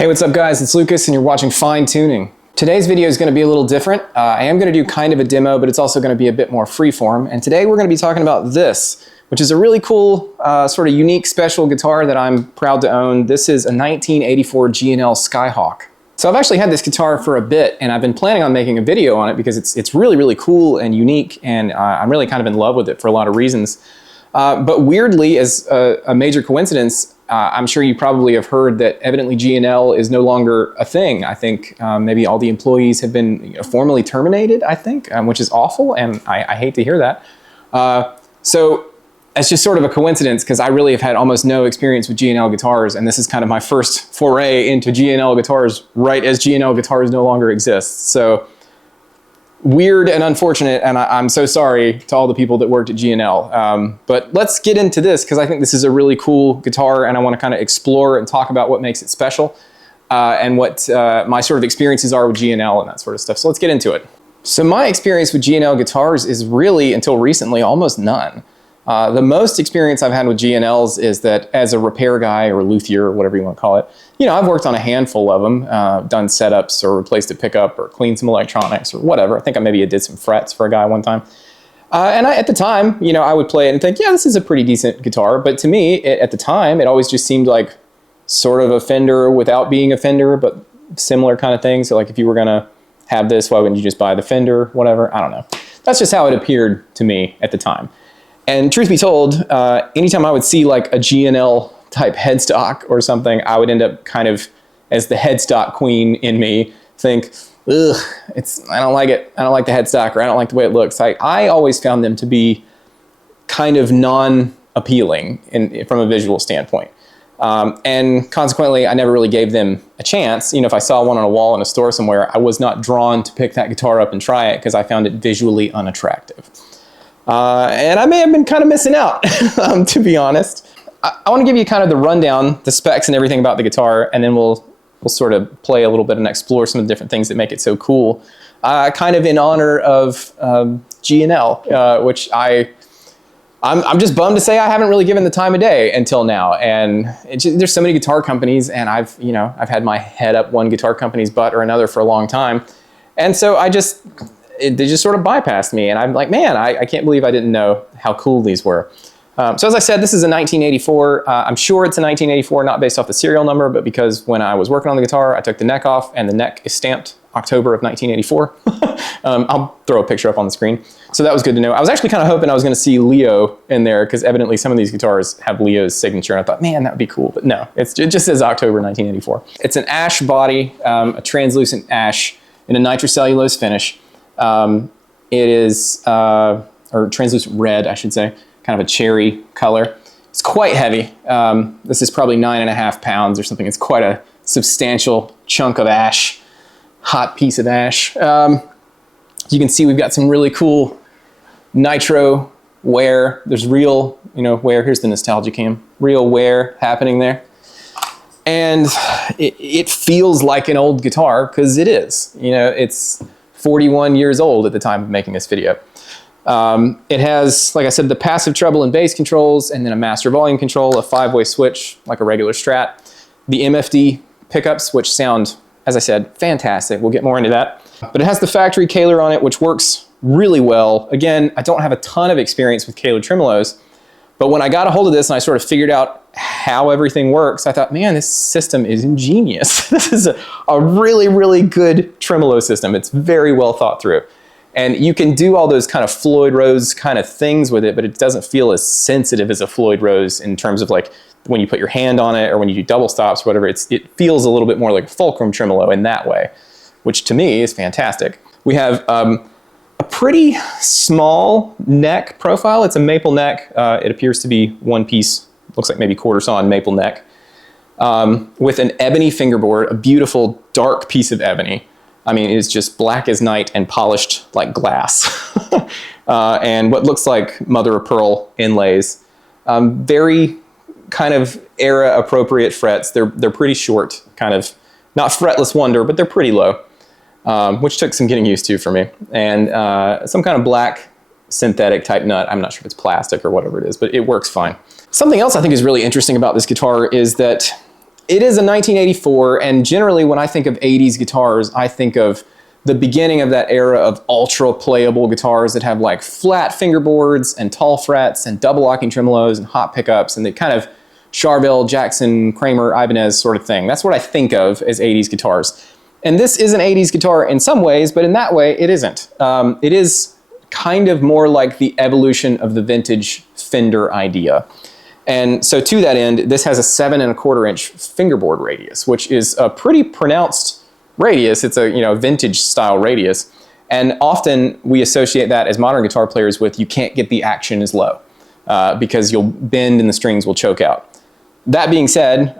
Hey, what's up guys? It's Lucas and you're watching Fine Tuning. Today's video is going to be a little different. I am going to do kind of a demo, but it's also going to be a bit more freeform. And today we're going to be talking about this, which is a really cool, sort of unique, special guitar that I'm proud to own. This is a 1984 G&L Skyhawk. So I've actually had this guitar for a bit, and I've been planning on making a video on it because it's really, really cool and unique, and I'm really kind of in love with it for a lot of reasons. But weirdly, as a major coincidence, I'm sure you probably have heard that evidently G&L is no longer a thing. I think maybe all the employees have been formally terminated, I think, which is awful, and I hate to hear that. So it's just sort of a coincidence because I really have had almost no experience with G&L guitars, and this is kind of my first foray into G&L guitars right as G&L guitars no longer exist. So weird and unfortunate, and I'm so sorry to all the people that worked at G&L. But let's get into this because I think this is a really cool guitar, and I want to kind of explore and talk about what makes it special and what my sort of experiences are with G&L and that sort of stuff. So let's get into it. So my experience with G&L guitars is really, until recently, almost none. The most experience I've had with G&Ls is that as a repair guy or luthier or whatever you want to call it, I've worked on a handful of them, done setups or replaced a pickup or cleaned some electronics or whatever. I think I maybe did some frets for a guy one time. And at the time, I would play it and think, yeah, this is a pretty decent guitar. But to me, at the time, it always just seemed like sort of a Fender without being a Fender, but similar kind of thing. So like if you were going to have this, why wouldn't you just buy the Fender, whatever? I don't know. That's just how it appeared to me at the time. And truth be told, anytime I would see like a G&L type headstock or something, I would end up kind of, as the headstock queen in me, think, ugh, I don't like it. I don't like the headstock, or I don't like the way it looks. I always found them to be kind of non-appealing from a visual standpoint. And consequently, I never really gave them a chance. If I saw one on a wall in a store somewhere, I was not drawn to pick that guitar up and try it because I found it visually unattractive. And I may have been kind of missing out, to be honest. I want to give you kind of the rundown, the specs and everything about the guitar, and then we'll sort of play a little bit and explore some of the different things that make it so cool. Kind of in honor of G&L, which I'm just bummed to say I haven't really given the time of day until now. And there's so many guitar companies, and I've had my head up one guitar company's butt or another for a long time. And so they just sort of bypassed me, and I'm like, man, I can't believe I didn't know how cool these were. So as I said, this is a 1984. I'm sure it's a 1984, not based off the serial number, but because when I was working on the guitar, I took the neck off, and the neck is stamped October of 1984. I'll throw a picture up on the screen. So that was good to know. I was actually kind of hoping I was going to see Leo in there, because evidently some of these guitars have Leo's signature, and I thought, man, that would be cool. But no, it just says October 1984. It's an ash body, a translucent ash in a nitrocellulose finish. It is, or translucent red, I should say, kind of a cherry color. It's quite heavy. This is probably 9.5 pounds or something. It's quite a substantial chunk of ash, hot piece of ash. You can see we've got some really cool nitro wear. There's real, wear. Here's the nostalgia cam. Real wear happening there. And it feels like an old guitar because it is. It's 41 years old at the time of making this video. It has, like I said, the passive treble and bass controls, and then a master volume control, a 5-way switch like a regular Strat, the MFD pickups, which sound, as I said, fantastic. We'll get more into that. But it has the factory Kahler on it, which works really well. Again, I don't have a ton of experience with Kahler tremolos, but when I got a hold of this and I sort of figured out how everything works, I thought, man, this system is ingenious. This is a really, really good tremolo system. It's very well thought through. And you can do all those kind of Floyd Rose kind of things with it, but it doesn't feel as sensitive as a Floyd Rose in terms of like when you put your hand on it or when you do double stops or whatever. It feels a little bit more like a fulcrum tremolo in that way, which to me is fantastic. We have a pretty small neck profile. It's a maple neck. It appears to be one piece, looks like maybe quarter sawn maple neck, with an ebony fingerboard, a beautiful dark piece of ebony. I mean, it is just black as night and polished like glass. And what looks like mother of pearl inlays. Very kind of era appropriate frets. They're pretty short, kind of not fretless wonder, but they're pretty low, which took some getting used to for me. And some kind of black synthetic type nut. I'm not sure if it's plastic or whatever it is, but it works fine. Something else I think is really interesting about this guitar is that It is a 1984, and generally when I think of 80s guitars, I think of the beginning of that era of ultra playable guitars that have like flat fingerboards and tall frets and double locking tremolos and hot pickups and the kind of Charvel, Jackson, Kramer, Ibanez sort of thing. That's what I think of as 80s guitars. And this is an 80s guitar in some ways, but in that way it isn't. It is kind of more like the evolution of the vintage Fender idea. And so to that end, this has a 7¼ inch fingerboard radius, which is a pretty pronounced radius. It's a vintage style radius. And often we associate that as modern guitar players with you can't get the action as low because you'll bend and the strings will choke out. That being said,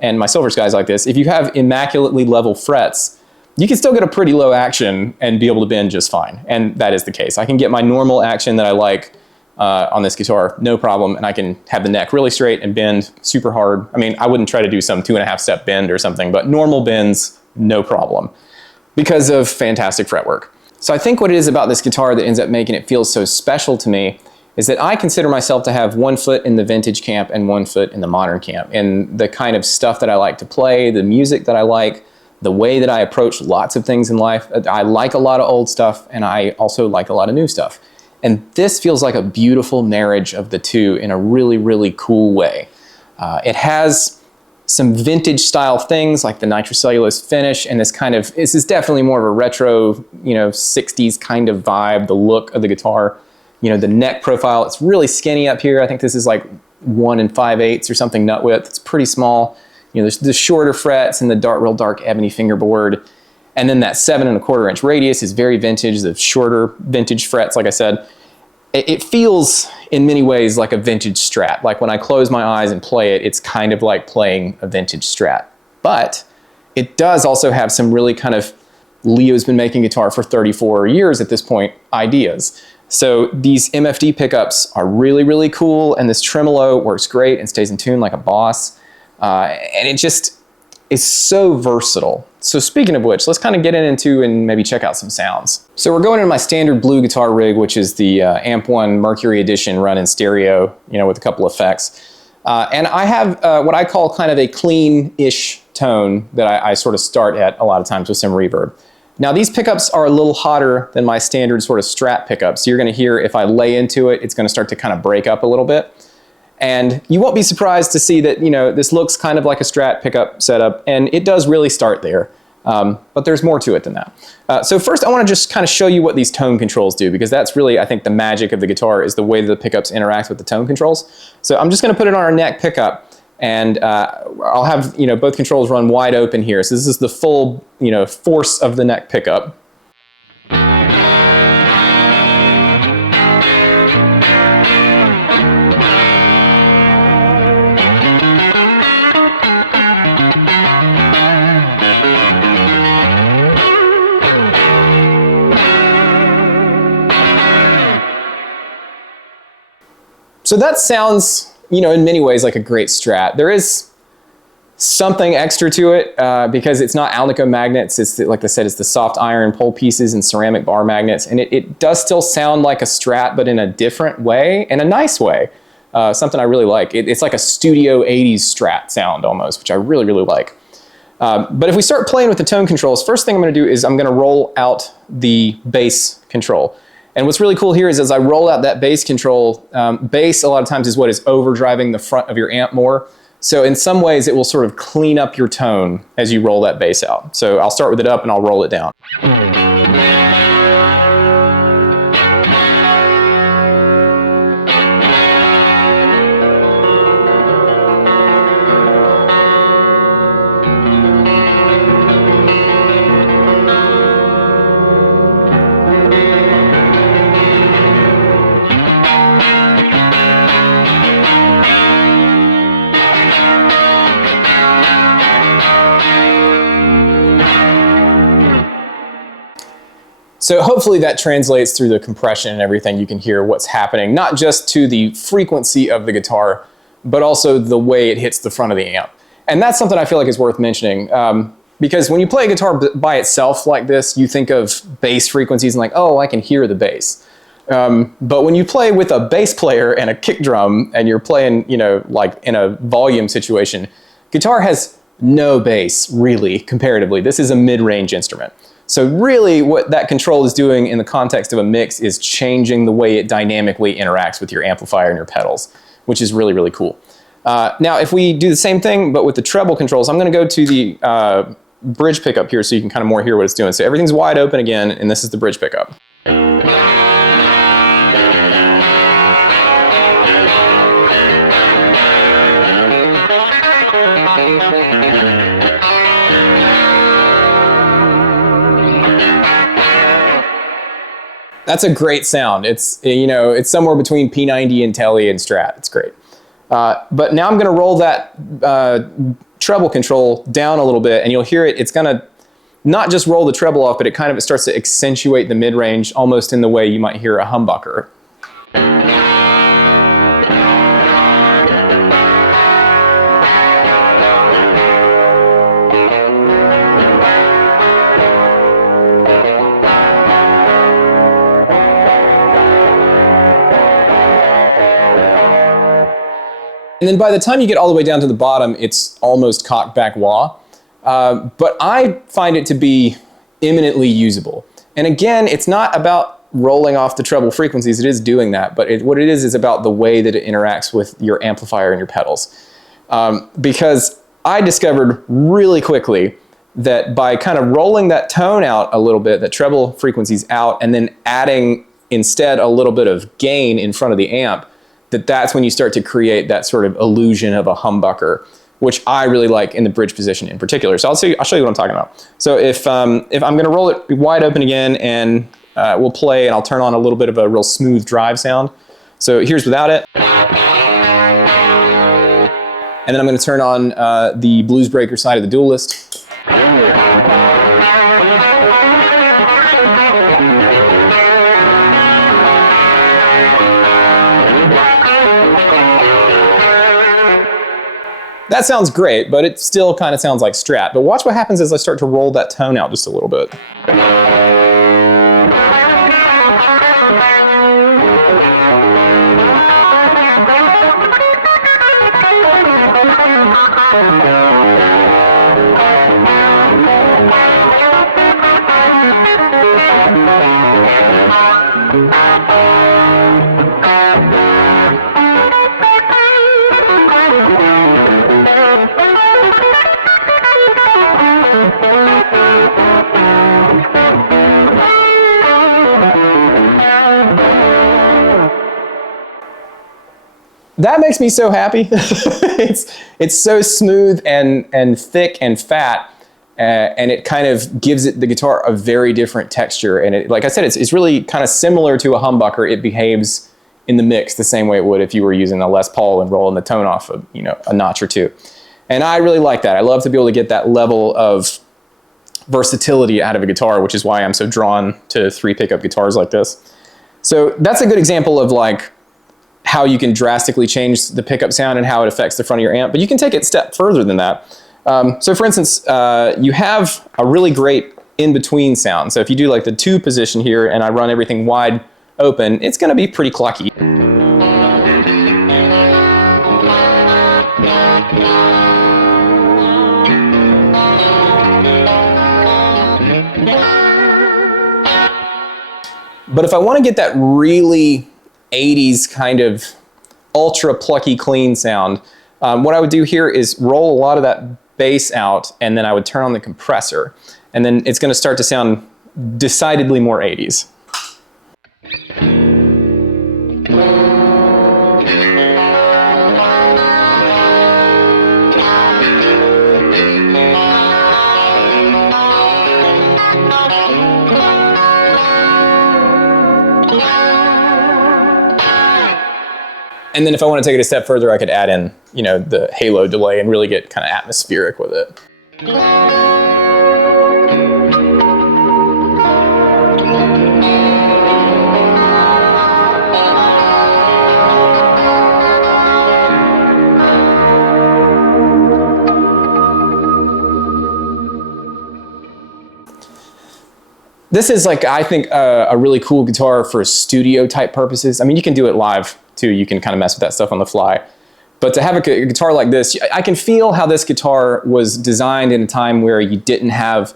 and my Silver Sky's like this, if you have immaculately level frets, you can still get a pretty low action and be able to bend just fine. And that is the case. I can get my normal action that I like on this guitar, no problem, and I can have the neck really straight and bend super hard. I mean, I wouldn't try to do some 2.5 step bend or something, but normal bends, no problem, because of fantastic fretwork. So I think what it is about this guitar that ends up making it feel so special to me is that I consider myself to have one foot in the vintage camp and one foot in the modern camp. And the kind of stuff that I like to play, the music that I like, the way that I approach lots of things in life. I like a lot of old stuff, and I also like a lot of new stuff. And this feels like a beautiful marriage of the two in a really, really cool way. It has some vintage style things like the nitrocellulose finish, and this is definitely more of a retro, 60s kind of vibe, the look of the guitar. The neck profile, it's really skinny up here. I think this is like 1 5/8 or something nut width. It's pretty small. There's the shorter frets and the real dark ebony fingerboard. And then that 7¼ inch radius is very vintage, the shorter vintage frets, like I said. It feels in many ways like a vintage Strat. Like when I close my eyes and play it, it's kind of like playing a vintage Strat. But it does also have some really kind of Leo's been making guitar for 34 years at this point ideas. So these MFD pickups are really, really cool, and this tremolo works great and stays in tune like a boss. And it just is so versatile. So speaking of which, let's kind of get into and maybe check out some sounds. So we're going into my standard blue guitar rig, which is the Amp 1 Mercury Edition run in stereo, with a couple effects. And I have what I call kind of a clean-ish tone that I sort of start at a lot of times with some reverb. Now these pickups are a little hotter than my standard sort of Strat pickups. So you're going to hear if I lay into it, it's going to start to kind of break up a little bit. And you won't be surprised to see that, this looks kind of like a Strat pickup setup, and it does really start there. But there's more to it than that. So first I want to just kind of show you what these tone controls do, because that's really, I think, the magic of the guitar is the way that the pickups interact with the tone controls. So I'm just going to put it on our neck pickup, and I'll have, both controls run wide open here. So this is the full, force of the neck pickup. So that sounds, in many ways like a great Strat. There is something extra to it because it's not Alnico magnets. It's, like I said, it's the soft iron pole pieces and ceramic bar magnets. And it does still sound like a Strat, but in a different way, and a nice way. Something I really like. It's like a studio 80s Strat sound almost, which I really, really like. But if we start playing with the tone controls, first thing I'm going to do is I'm going to roll out the bass control. And what's really cool here is as I roll out that bass control, bass a lot of times is what is overdriving the front of your amp more. So in some ways it will sort of clean up your tone as you roll that bass out. So I'll start with it up and I'll roll it down. So hopefully that translates through the compression and everything. You can hear what's happening, not just to the frequency of the guitar, but also the way it hits the front of the amp. And that's something I feel like is worth mentioning because when you play a guitar by itself like this, you think of bass frequencies and like, oh, I can hear the bass. But when you play with a bass player and a kick drum and you're playing, like in a volume situation, guitar has no bass, really, comparatively. This is a mid-range instrument. So really what that control is doing in the context of a mix is changing the way it dynamically interacts with your amplifier and your pedals, which is really, really cool. Now, if we do the same thing, but with the treble controls, I'm going to go to the bridge pickup here so you can kind of more hear what it's doing. So everything's wide open again, and this is the bridge pickup. That's a great sound. It's, you know, it's somewhere between P90 and Tele and Strat. It's great. But now I'm going to roll that treble control down a little bit, and you'll hear it. It's going to not just roll the treble off, but it kind of starts to accentuate the mid-range almost in the way you might hear a humbucker. And then by the time you get all the way down to the bottom, it's almost cocked back wah. But I find it to be eminently usable. And again, it's not about rolling off the treble frequencies. It is doing that, but what it is about the way that it interacts with your amplifier and your pedals. Because I discovered really quickly that by kind of rolling that tone out a little bit, the treble frequencies out, and then adding instead a little bit of gain in front of the amp, that's when you start to create that sort of illusion of a humbucker, which I really like in the bridge position in particular. So I'll show you what I'm talking about. So if I'm going to roll it wide open again, and we'll play, and I'll turn on a little bit of a real smooth drive sound. So here's without it. And then I'm going to turn on the blues breaker side of the Duelist. That sounds great, but it still kind of sounds like Strat. But watch what happens as I start to roll that tone out just a little bit. That makes me so happy. it's so smooth and thick and fat, and it kind of gives the guitar a very different texture. And it, like I said, it's really kind of similar to a humbucker. It behaves in the mix the same way it would if you were using a Les Paul and rolling the tone off of, you know, a notch or two. And I really like that. I love to be able to get that level of versatility out of a guitar, which is why I'm so drawn to 3 pickup guitars like this. So that's a good example of like how you can drastically change the pickup sound and how it affects the front of your amp, but you can take it a step further than that. So for instance, you have a really great in-between sound. So if you do like the 2 position here and I run everything wide open, it's gonna be pretty clucky. But if I wanna get that really 80s kind of ultra plucky clean sound, what I would do here is roll a lot of that bass out, and then I would turn on the compressor, and then it's going to start to sound decidedly more 80s. And then if I want to take it a step further, I could add in, you know, the halo delay and really get kind of atmospheric with it. This is like, I think, a really cool guitar for studio type purposes. I mean, you can do it live too. You can kind of mess with that stuff on the fly. But to have a guitar like this, I can feel how this guitar was designed in a time where you didn't have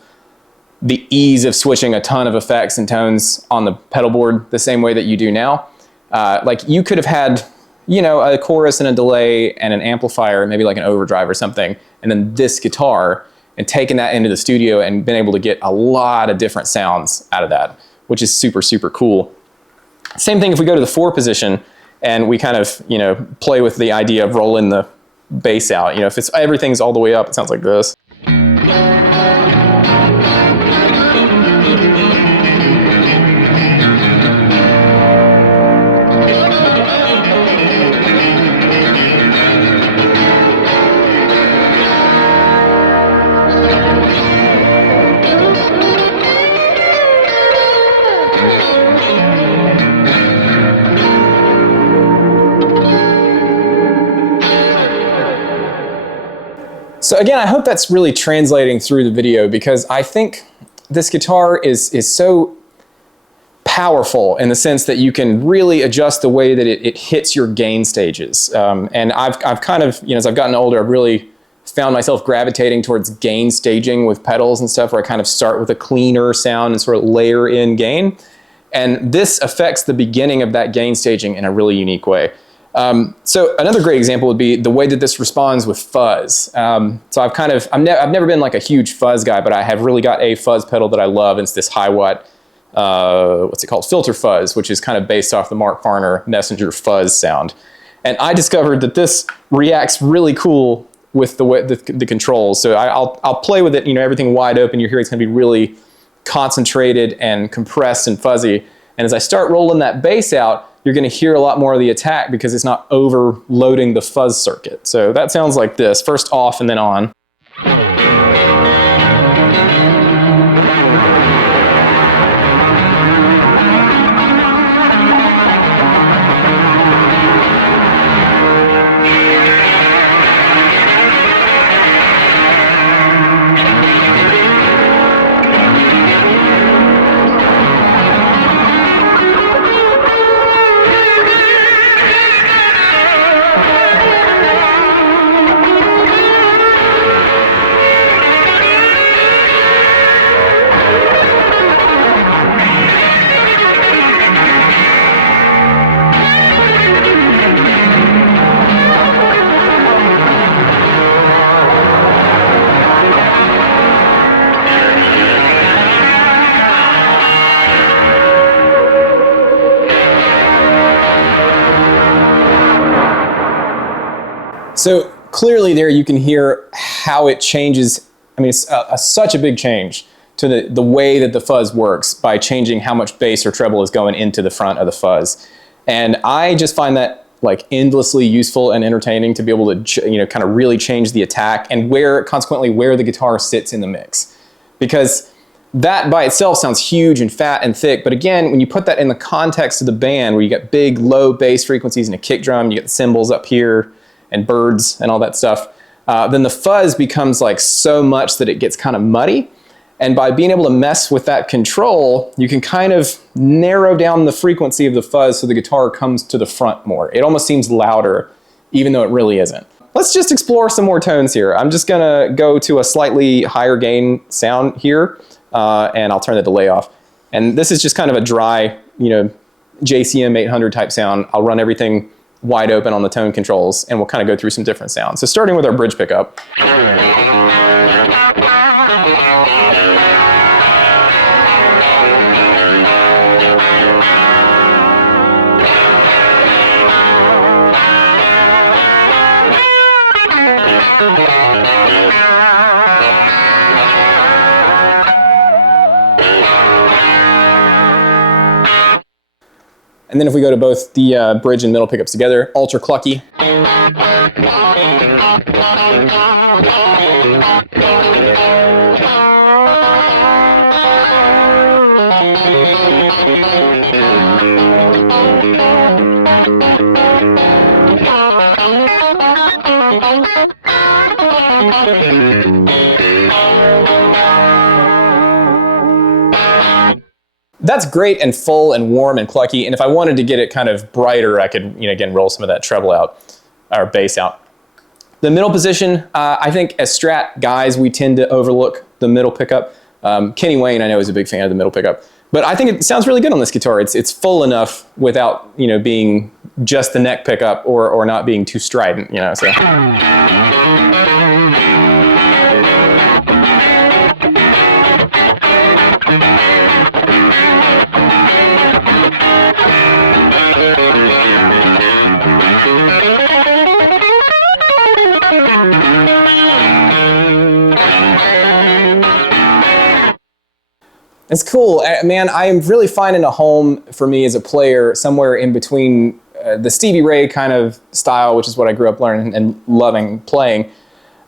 the ease of switching a ton of effects and tones on the pedal board the same way that you do now. Like you could have had, you know, a chorus and a delay and an amplifier, maybe like an overdrive or something, and then this guitar, and taken that into the studio and been able to get a lot of different sounds out of that, which is super, super cool. Same thing if we go to the 4 position and we kind of, you know, play with the idea of rolling the bass out. You know, if it's everything's all the way up, it sounds like this. So again, I hope that's really translating through the video, because I think this guitar is so powerful in the sense that you can really adjust the way that it hits your gain stages. And I've kind of, you know, as I've gotten older, I've really found myself gravitating towards gain staging with pedals and stuff, where I kind of start with a cleaner sound and sort of layer in gain. And this affects the beginning of that gain staging in a really unique way. So another great example would be the way that this responds with fuzz. So I've never been like a huge fuzz guy, but I have really got a fuzz pedal that I love, and it's this high watt, what's it called? Filter fuzz, which is kind of based off the Mark Farner Messenger fuzz sound. And I discovered that this reacts really cool with the way the controls. So I'll play with it, you know, everything wide open. You hear it's gonna be really concentrated and compressed and fuzzy. And as I start rolling that bass out, you're going to hear a lot more of the attack because it's not overloading the fuzz circuit. So that sounds like this, first off and then on. So clearly there you can hear how it changes. I mean, it's such a big change to the way that the fuzz works by changing how much bass or treble is going into the front of the fuzz. And I just find that like endlessly useful and entertaining to be able to, you know, kind of really change the attack and consequently where the guitar sits in the mix. Because that by itself sounds huge and fat and thick, but again, when you put that in the context of the band where you get big low bass frequencies and a kick drum, you get the cymbals up here and birds and all that stuff, then the fuzz becomes like so much that it gets kind of muddy. And by being able to mess with that control, you can kind of narrow down the frequency of the fuzz so the guitar comes to the front more. It almost seems louder, even though it really isn't. Let's just explore some more tones here. I'm just gonna go to a slightly higher gain sound here, and I'll turn the delay off. And this is just kind of a dry, you know, JCM 800 type sound. I'll run everything wide open on the tone controls, and we'll kind of go through some different sounds. So starting with our bridge pickup. And then if we go to both the bridge and middle pickups together, ultra clucky. That's great and full and warm and clucky, and if I wanted to get it kind of brighter, I could, you know, again, roll some of that treble out. or bass out. The middle position, I think as Strat guys, we tend to overlook the middle pickup. Kenny Wayne, I know, is a big fan of the middle pickup, but I think it sounds really good on this guitar. It's full enough without, you know, being just the neck pickup or not being too strident, you know. So. It's cool, man. I am really finding a home for me as a player somewhere in between the Stevie Ray kind of style, which is what I grew up learning and loving playing,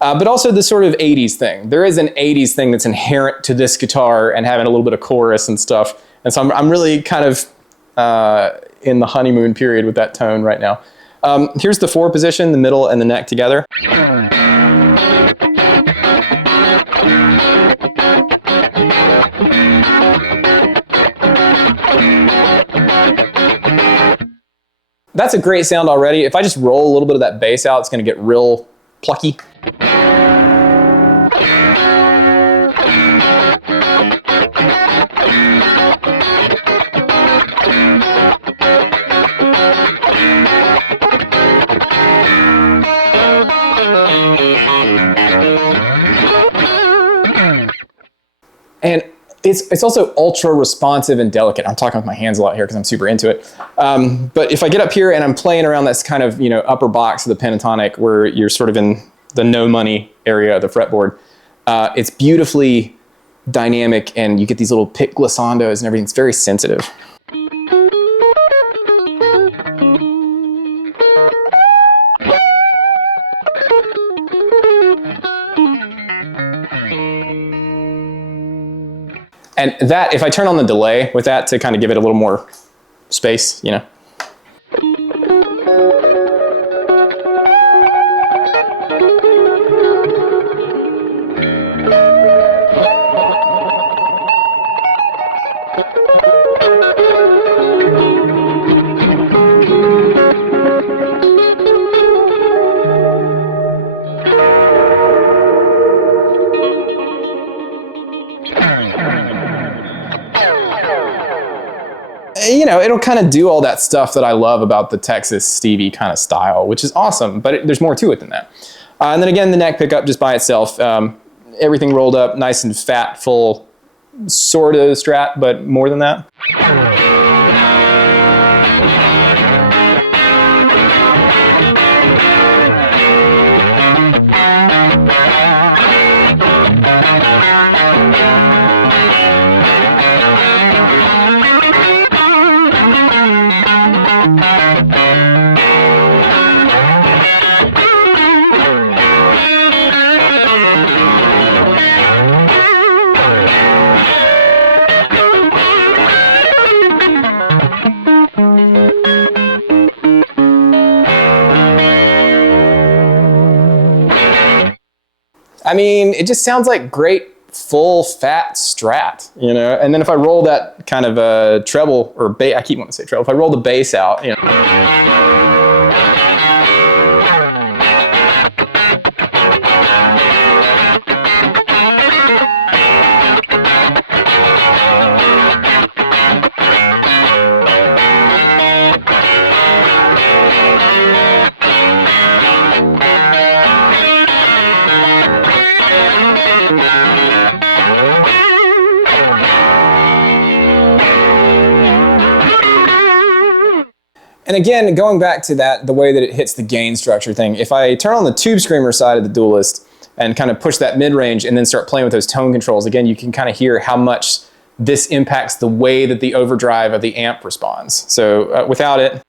but also the sort of 80s thing. There is an 80s thing that's inherent to this guitar and having a little bit of chorus and stuff. And so I'm really kind of in the honeymoon period with that tone right now. Here's the 4 position, the middle and the neck together. That's a great sound already. If I just roll a little bit of that bass out, it's going to get real plucky. And it's also ultra responsive and delicate. I'm talking with my hands a lot here because I'm super into it. But if I get up here and I'm playing around this kind of, you know, upper box of the pentatonic where you're sort of in the no money area of the fretboard, it's beautifully dynamic and you get these little pick glissandos and everything's very sensitive. And that, if I turn on the delay with that to kind of give it a little more space, you know. You know, it'll kind of do all that stuff that I love about the Texas Stevie kind of style, which is awesome, but there's more to it than that. And then again, the neck pickup just by itself, everything rolled up nice and fat, full, sort of Strat, but more than that. I mean, it just sounds like great full fat Strat, you know? And then if I roll that kind of treble or bass, I keep wanting to say treble, if I roll the bass out, you know. And again, going back to that, the way that it hits the gain structure thing, if I turn on the Tube Screamer side of the Duelist and kind of push that mid-range and then start playing with those tone controls, again, you can kind of hear how much this impacts the way that the overdrive of the amp responds. So without it...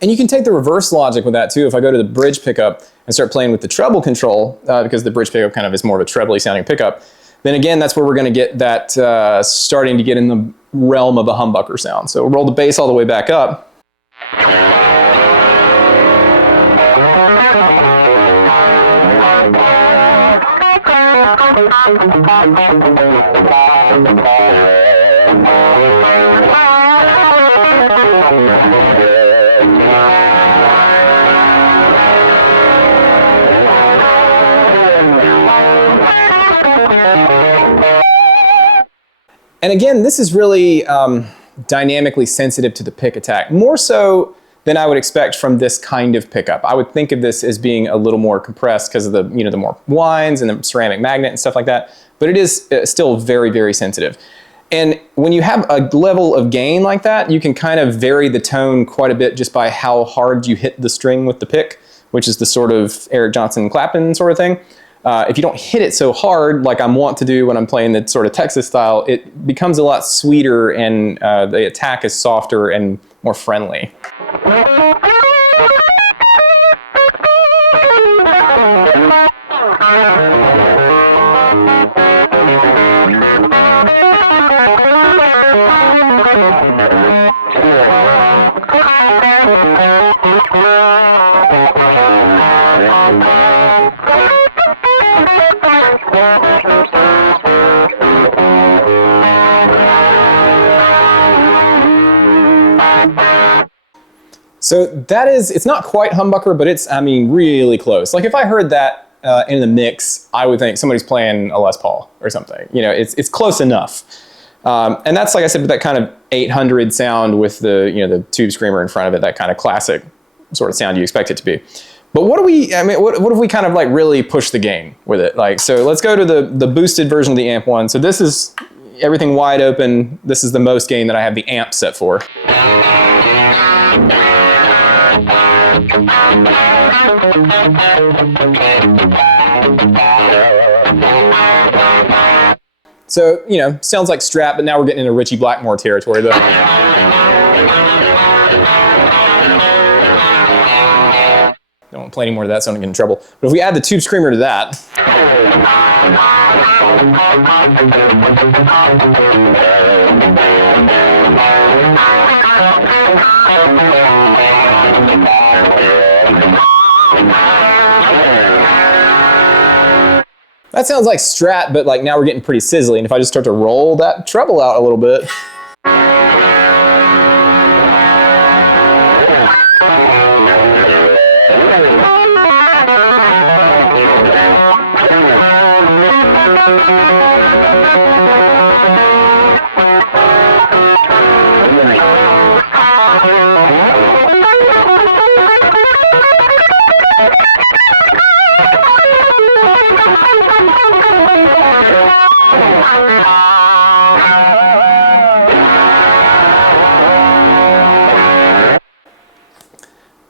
And you can take the reverse logic with that too. If I go to the bridge pickup and start playing with the treble control, because the bridge pickup kind of is more of a trebly sounding pickup, then again, that's where we're going to get that starting to get in the realm of a humbucker sound. So we'll roll the bass all the way back up. And again, this is really dynamically sensitive to the pick attack, more so than I would expect from this kind of pickup. I would think of this as being a little more compressed because of the, the more winds and the ceramic magnet and stuff like that, but it is still very, very sensitive. And when you have a level of gain like that, you can kind of vary the tone quite a bit just by how hard you hit the string with the pick, which is the sort of Eric Johnson clapping sort of thing. If you don't hit it so hard, like I'm wont to do when I'm playing the sort of Texas style, it becomes a lot sweeter and the attack is softer and more friendly. So that is, it's not quite humbucker, but it's, I mean, really close. Like if I heard that in the mix, I would think somebody's playing a Les Paul or something. It's close enough. And that's, like I said, with that kind of 800 sound with the, the tube screamer in front of it, that kind of classic sort of sound you expect it to be. But what if we kind of like really push the gain with it? Like, so let's go to the boosted version of the amp one. So this is everything wide open. This is the most gain that I have the amp set for. So, sounds like Strat, but now we're getting into Ritchie Blackmore territory though. Don't want to play any more of that so I don't get in trouble. But if we add the tube screamer to that, that sounds like Strat, but like now we're getting pretty sizzly. And if I just start to roll that treble out a little bit,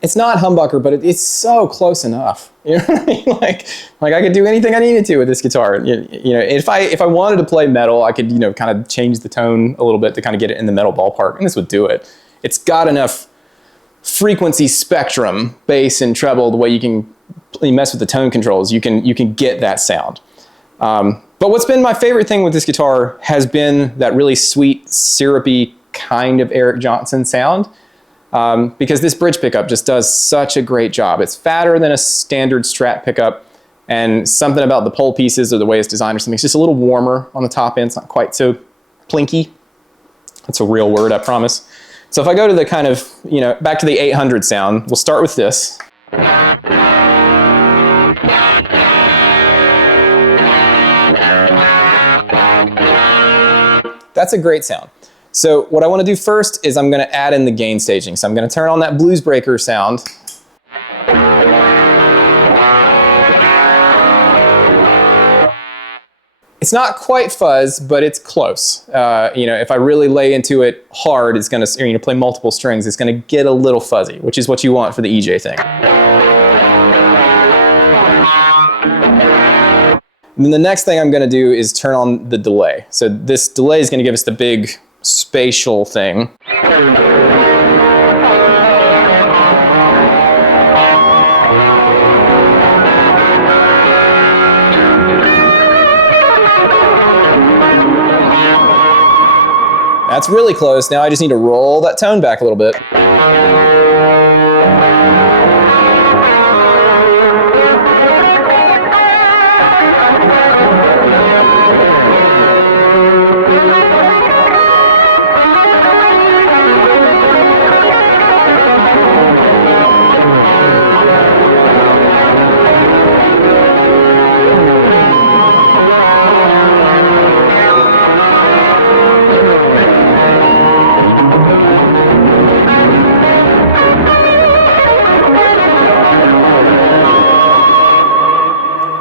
it's not humbucker, but it's so close enough. You know what I mean? Like I could do anything I needed to with this guitar. If I wanted to play metal, I could kind of change the tone a little bit to kind of get it in the metal ballpark, and this would do it. It's got enough frequency spectrum, bass and treble, the way you can mess with the tone controls, you can get that sound. But what's been my favorite thing with this guitar has been that really sweet, syrupy kind of Eric Johnson sound. Because this bridge pickup just does such a great job. It's fatter than a standard Strat pickup, and something about the pole pieces or the way it's designed or something, it's just a little warmer on the top end. It's not quite so plinky. That's a real word, I promise. So if I go to the kind of, back to the 800 sound, we'll start with this. That's a great sound. So what I want to do first is I'm going to add in the gain staging. So I'm going to turn on that blues breaker sound. It's not quite fuzz, but it's close. If I really lay into it hard, it's going to, play multiple strings, it's going to get a little fuzzy, which is what you want for the EJ thing. And then the next thing I'm going to do is turn on the delay. So this delay is going to give us the big spatial thing. That's really close. Now I just need to roll that tone back a little bit.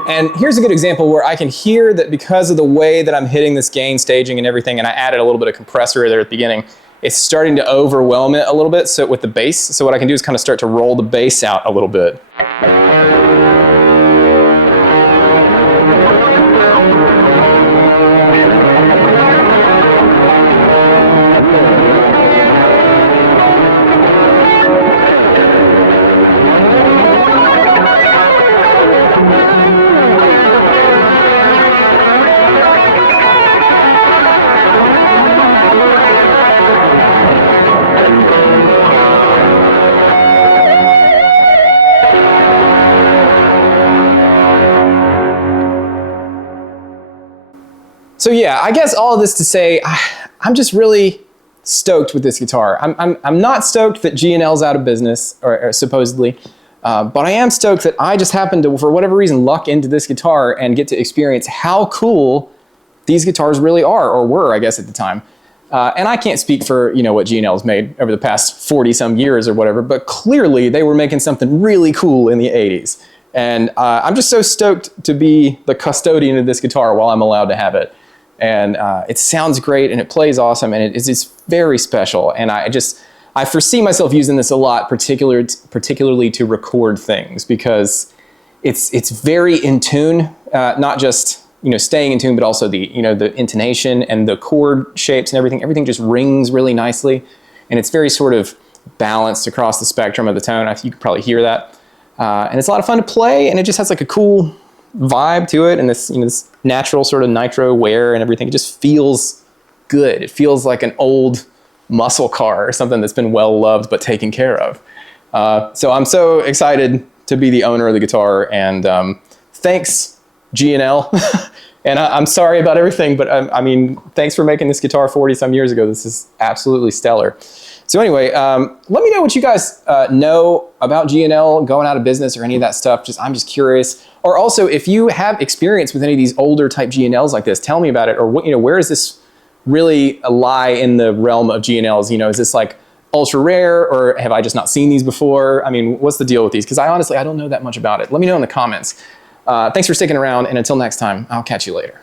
And here's a good example where I can hear that because of the way that I'm hitting this gain staging and everything, and I added a little bit of compressor there at the beginning, it's starting to overwhelm it a little bit so with the bass. So what I can do is kind of start to roll the bass out a little bit. So yeah, I guess all of this to say, I'm just really stoked with this guitar. I'm not stoked that G&L's out of business, or supposedly, but I am stoked that I just happened to, for whatever reason, luck into this guitar and get to experience how cool these guitars really are, or were, I guess, at the time. And I can't speak for, you know, what G&L's made over the past 40 some years or whatever, but clearly they were making something really cool in the 80s. And I'm just so stoked to be the custodian of this guitar while I'm allowed to have it. And it sounds great and it plays awesome and it's very special. And I foresee myself using this a lot, particularly to record things, because it's very in tune, not just, you know, staying in tune, but also the, you know, the intonation and the chord shapes and everything just rings really nicely. And it's very sort of balanced across the spectrum of the tone. You can probably hear that. And it's a lot of fun to play, and it just has like a cool vibe to it, and this, you know, this natural sort of nitro wear and everything. It just feels good. It feels like an old muscle car or something that's been well loved but taken care of. So I'm so excited to be the owner of the guitar, and thanks G&L. And I'm sorry about everything, but I mean, thanks for making this guitar 40 some years ago. This is absolutely stellar. So anyway, let me know what you guys know about G&L going out of business or any of that stuff. I'm just curious. Or also, if you have experience with any of these older type G&Ls like this, tell me about it. Or what, you know, where is this really lie in the realm of G&Ls? You know, is this like ultra rare, or have I just not seen these before? I mean, what's the deal with these? Because I honestly don't know that much about it. Let me know in the comments. Thanks for sticking around, and until next time, I'll catch you later.